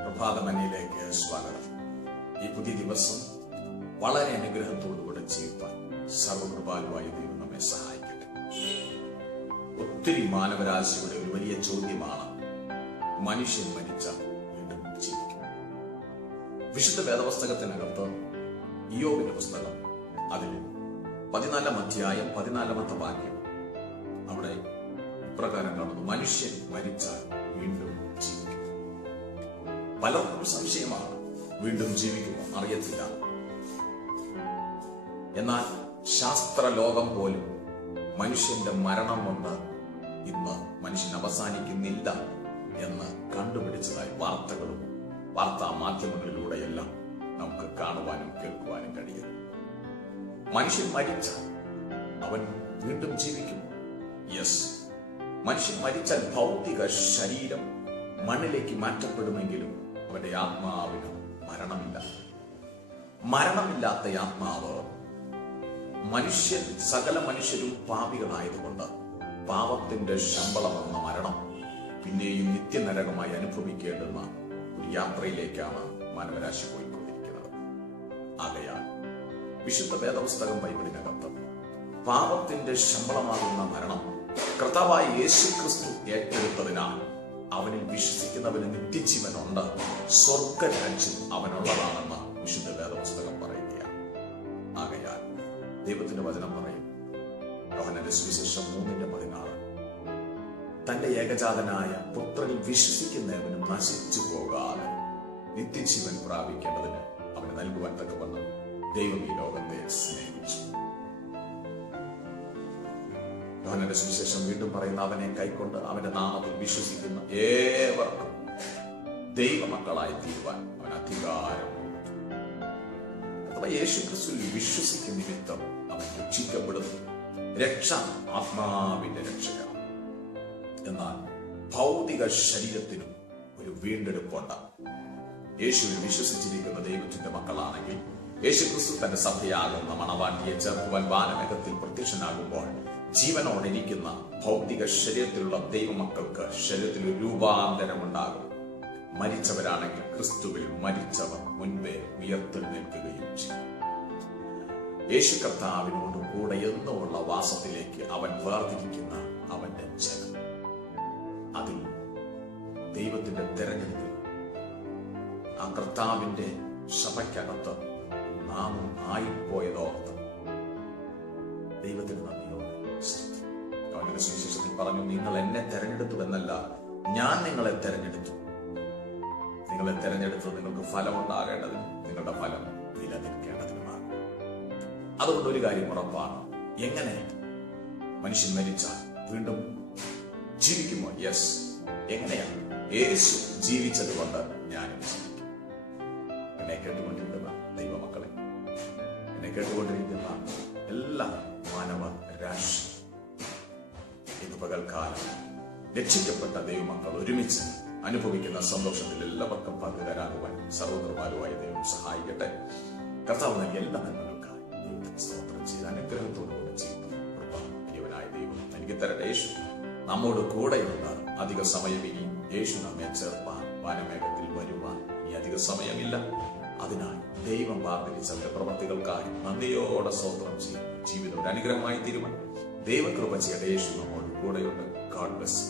പ്രഭാതമനിയിലേക്ക് സ്വാഗതം. ഈ പുതിയ ദിവസം വളരെ അനുഗ്രഹത്തോടുകൂടെ ജീവിക്കാൻ സർവകൃപാലുവായ ദൈവം നമ്മെ സഹായിക്കട്ടെ. ഒത്തിരി മാനവരാശിയുടെ ഒരു വലിയ ചോദ്യമാണ്, മനുഷ്യൻ മരിച്ച വീണ്ടും ജീവിക്കും? വിശുദ്ധ വേദപുസ്തകത്തിനകത്ത് ഇയ്യോബിന്റെ പുസ്തകം അതിൽ 14-ാം അധ്യായം 14-ാമത്തെ വാക്യം അവിടെ ഇപ്രകാരം കാണുന്നു: മനുഷ്യൻ മരിച്ചാൽ വീണ്ടും ജീവിക്കും. പലർക്കും സംശയമാണ്, വീണ്ടും ജീവിക്കുമോ അറിയത്തില്ല. എന്നാൽ ശാസ്ത്രലോകം പോലും മനുഷ്യന്റെ മരണം കൊണ്ട് ഇന്ന് മനുഷ്യൻ അവസാനിക്കുന്നില്ല എന്ന് കണ്ടുപിടിച്ചതായി വാർത്താ മാധ്യമങ്ങളിലൂടെയെല്ലാം നമുക്ക് കാണുവാനും കേൾക്കുവാനും കഴിയും. മനുഷ്യൻ മരിച്ചാൽ അവൻ വീണ്ടും ജീവിക്കും. യെസ്, മനുഷ്യൻ മരിച്ചാൽ ഭൗതിക ശരീരം മണ്ണിലേക്ക് മാറ്റപ്പെടുമെങ്കിലും അവന്റെ ആത്മാവിന് മരണമില്ല. മരണമില്ലാത്ത ആത്മാവ് സകല മനുഷ്യരും പാപികളായതുകൊണ്ട് പാപത്തിന്റെ ശമ്പളമെന്ന മരണം പിന്നെയും നിത്യനരകമായി അനുഭവിക്കേണ്ടുന്ന ഒരു യാത്രയിലേക്കാണ് മാനവരാശി പോയിക്കൊണ്ടിരിക്കുന്നത്. ആകയാൽ വിശുദ്ധ വേദപുസ്തകം ബൈബിളിനകത്ത് പാപത്തിന്റെ ശമ്പളമാകുന്ന മരണം കർത്താവായ യേശുക്രിസ്തു ഏറ്റെടുത്തതിനാൽ അവനിൽ വിശ്വസിക്കുന്നവന് നിത്യജീവനുണ്ട്, സ്വർഗരാജ്യം അവനുള്ളതാണെന്ന് വിശുദ്ധ വേദപുസ്തകം പറയുകയാണ്. ആകയാൽ ദൈവത്തിന്റെ വചനം പറയും, യോഹന്നാന്റെ സുവിശേഷം 3:14, തന്റെ ഏകജാതനായ പുത്രനിൽ വിശ്വസിക്കുന്നവനും നശിച്ചു പോകാതെ നിത്യജീവൻ പ്രാപിക്കേണ്ടതിന് അവന് നൽകുവാൻ തക്കവണ്ണം ദൈവം ഈ ലോകത്തെ സ്നേഹിച്ചു. യോഹന്നാന്റെ സുവിശേഷം വീണ്ടും പറയുന്ന, അവനെ കൈക്കൊണ്ട് അവന്റെ നാമത്തിൽ വിശ്വസിക്കുന്ന ഏവർക്കും ദൈവമക്കളായി തീരുവാൻ അവൻ അധികാരം. അഥവാ യേശുക്രിസ്തുവിൽ വിശ്വസിക്കുന്ന നിമിത്തം അവൻ രക്ഷിക്കപ്പെടുന്നു. രക്ഷ ആത്മാവിന്റെ രക്ഷയാണ്. എന്നാൽ ഭൗതിക ശരീരത്തിനും ഒരു വീണ്ടെടുപ്പുണ്ട്. യേശുവിൽ വിശ്വസിച്ചിരിക്കുന്ന ദൈവത്തിന്റെ മക്കളാണെങ്കിൽ യേശുക്രിസ്തു തന്റെ സഭയാകുന്ന മണവാട്ടിയെ ചേർക്കുവാൻ വാനമേഘത്തിൽ പ്രത്യക്ഷനാകുമ്പോൾ ജീവനോടിരിക്കുന്ന ഭൗതിക ശരീരത്തിലുള്ള ദൈവമക്കൾക്ക് ശരീരത്തിൽ ഒരു രൂപാന്തരമുണ്ടാകും. മരിച്ചവരാണെങ്കിൽ ക്രിസ്തുവിൽ മരിച്ചവർ മുൻപേ ഉയർത്തെഴുന്നേൽക്കുകയും ചെയ്യും. യേശു കർത്താവിനോട് കൂടെ എന്നുമുള്ള വാസത്തിലേക്ക് അവൻ വേർതിരിക്കുന്ന അവന്റെ ജനം, അതിൽ ദൈവത്തിന്റെ തെരഞ്ഞെടുപ്പിൽ ആ കർത്താവിന്റെ സഭയ്ക്കകത്ത് നാമും ആയിപ്പോയതോർത്ത് ദൈവത്തിന് നന്ദിയോടെ അവന്റെ സുവിശേഷത്തിൽ പറഞ്ഞു, നിങ്ങൾ എന്നെ തെരഞ്ഞെടുത്തുവെന്നല്ല, ഞാൻ നിങ്ങളെ തെരഞ്ഞെടുത്തു. നിങ്ങളെ തെരഞ്ഞെടുത്തത് നിങ്ങൾക്ക് ഫലം ഉണ്ടാകേണ്ടതിനും നിങ്ങളുടെ ഫലം നിലനിൽക്കേണ്ടതിനുമാണ്. അതുകൊണ്ട് ഒരു കാര്യം ഉറപ്പാണ്, എങ്ങനെ മനുഷ്യൻ മരിച്ചാൽ വീണ്ടും ജീവിക്കുമോ? യെസ്. എങ്ങനെയാണ്? യേശു ജീവിച്ചതുകൊണ്ട് ഞാനും ജീവിക്കും. എന്നെ കേട്ടുകൊണ്ടിരിക്കുന്ന ദൈവമക്കളെ, എന്നെ കേട്ടുകൊണ്ടിരിക്കുന്ന എല്ലാ മാനവ രാശി, ഇന്ന് പകൽക്കാലം രക്ഷിക്കപ്പെട്ട ദൈവമക്കൾ ഒരുമിച്ച് അനുഭവിക്കുന്ന സന്തോഷത്തിൽ എല്ലാവർക്കും പങ്കുതരാകുവാൻ സർവകൃപാലുവായ ദൈവം സഹായിക്കട്ടെ. കർത്താവ് നൽകിയ എല്ലാ നന്മകൾക്കായി ദൈവത്തിന് സ്തോത്രം ചെയ്ത് അനുഗ്രഹത്തോടുകൂടെ ജീവിതം പ്രിയവനായ ദൈവം എനിക്ക് തരട്ടെ. യേശു നമ്മോട് കൂടെയുണ്ട്. അധിക സമയം ഇനി യേശു നമ്മെ ചേർപ്പാൻ വാനമേഘത്തിൽ വരുവാൻ ഇനി അധിക സമയമില്ല. അതിനാൽ ദൈവം വാഗ്ദാനിച്ച അവന്റെ പ്രവർത്തികൾക്കായി നന്ദിയോടെ സ്തോത്രം ചെയ്യും. ജീവിതം ഒരു അനുഗ്രഹമായി തീരുവാൻ ദൈവകൃപ ചെയ്യട്ടെ. യേശു നമ്മോട് കൂടെയുണ്ട്. God bless.